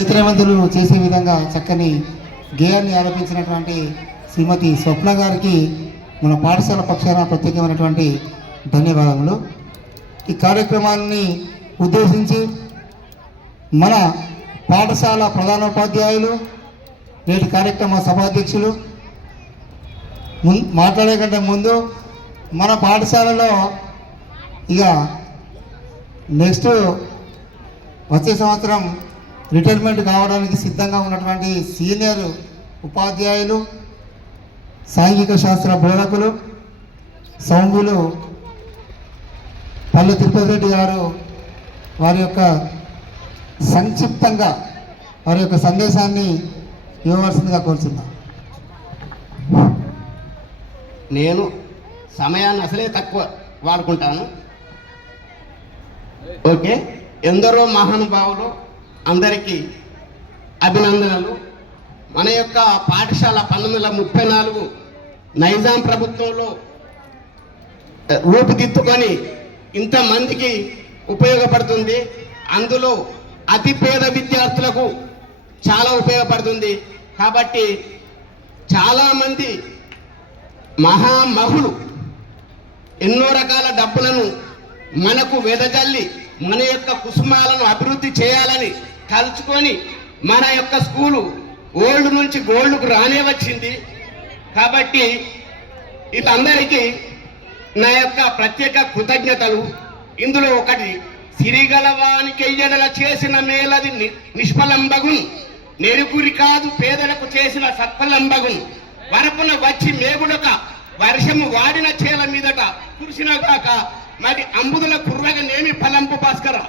చిత్రవంతులు చేసే విధంగా చక్కని గేయాన్ని ఆలపించినటువంటి శ్రీమతి స్వప్న గారికి మన పాఠశాల పక్షాన ప్రత్యేకమైనటువంటి ధన్యవాదములు. ఈ కార్యక్రమాన్ని ఉద్దేశించి మన పాఠశాల ప్రధానోపాధ్యాయులు నేటి కార్యక్రమ సభాధ్యక్షులు మున్ మాట్లాడే కంటే ముందు మన పాఠశాలలో ఇక నెక్స్ట్ వచ్చే సంవత్సరం రిటైర్మెంట్ కావడానికి సిద్ధంగా ఉన్నటువంటి సీనియర్ ఉపాధ్యాయులు సాంఘిక శాస్త్ర బోధకులు సౌమ్యులు పల్లె తిరుపతి రెడ్డి గారు వారి యొక్క సంక్షిప్తంగా వారి యొక్క సందేశాన్ని ఇవ్వవలసిందిగా కోరుతున్నా నేను సమయాన్ని అసలే తక్కువ వాడుకుంటాను. ఓకే? ఎందరో మహానుభావులు అందరికీ అభినందనలు. మన యొక్క పాఠశాల పంతొమ్మిది వందల ముప్పై నాలుగు నైజాం ప్రభుత్వంలో రూపుదిద్దుకొని ఇంతమందికి ఉపయోగపడుతుంది. అందులో అతి పేద విద్యార్థులకు చాలా ఉపయోగపడుతుంది. కాబట్టి చాలామంది మహామహులు ఎన్నో రకాల డబ్బులను మనకు వెదజల్లి మన యొక్క కుసుమాలను అభివృద్ధి చేయాలని తలుచుకొని మన యొక్క స్కూలు ఓల్డ్ నుంచి గోల్డ్కు రానే వచ్చింది. కాబట్టి వీళ్ళందరికీ నా యొక్క ప్రత్యేక కృతజ్ఞతలు. ఇందులో ఒకటి సిరిగలవానికెయ్యడల చేసిన మేలది ని- నిష్ఫలంబగున్. నెరుగురి కాదు పేదలకు చేసిన సత్ఫలంబగున్. వరపున వచ్చి మేగుడక వర్షము వాడిన చేల మీదట కురిసిన కాక మరి అంబుదుల కుర్రగ నేమి ఫలంపు భాస్కర?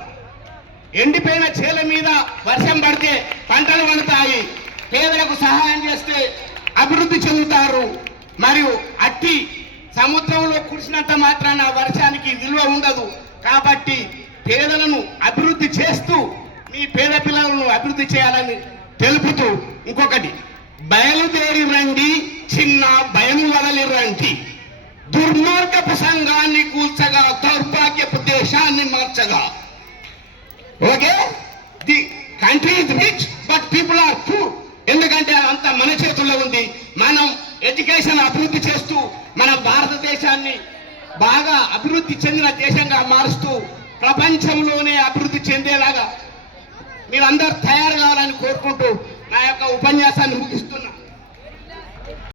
ఎండిపోయిన చేల మీద వర్షం పడితే పంటలు పండుతాయి. పేదలకు సహాయం చేస్తే అభివృద్ధి చెందుతారు. మరియు అట్టి సముద్రంలో కురిసినంత మాత్రాన వర్షానికి విలువ ఉండదు. కాబట్టి పేదలను అభివృద్ధి చేస్తూ మీ పేద పిల్లలను అభివృద్ధి చేయాలని తెలుపుతూ ఇంకొకటి బయలుదేరి రండి చిన్న భయం వదలి రండి. దుర్మార్గపు సంఘాన్ని కూల్చగా okay? The country is rich but people are poor. ఎందుకంటే అంత మన చేతుల్లో ఉంది. మనం ఎడ్యుకేషన్ అభివృద్ధి చేస్తూ మన భారతదేశాన్ని బాగా అభివృద్ధి చెందిన దేశంగా మారుస్తూ ప్రపంచంలోనే అభివృద్ధి చెందేలాగా మీరందరూ తయారు కావాలని కోరుకుంటూ నా యొక్క ఉపన్యాసాన్ని ముగిస్తున్నా.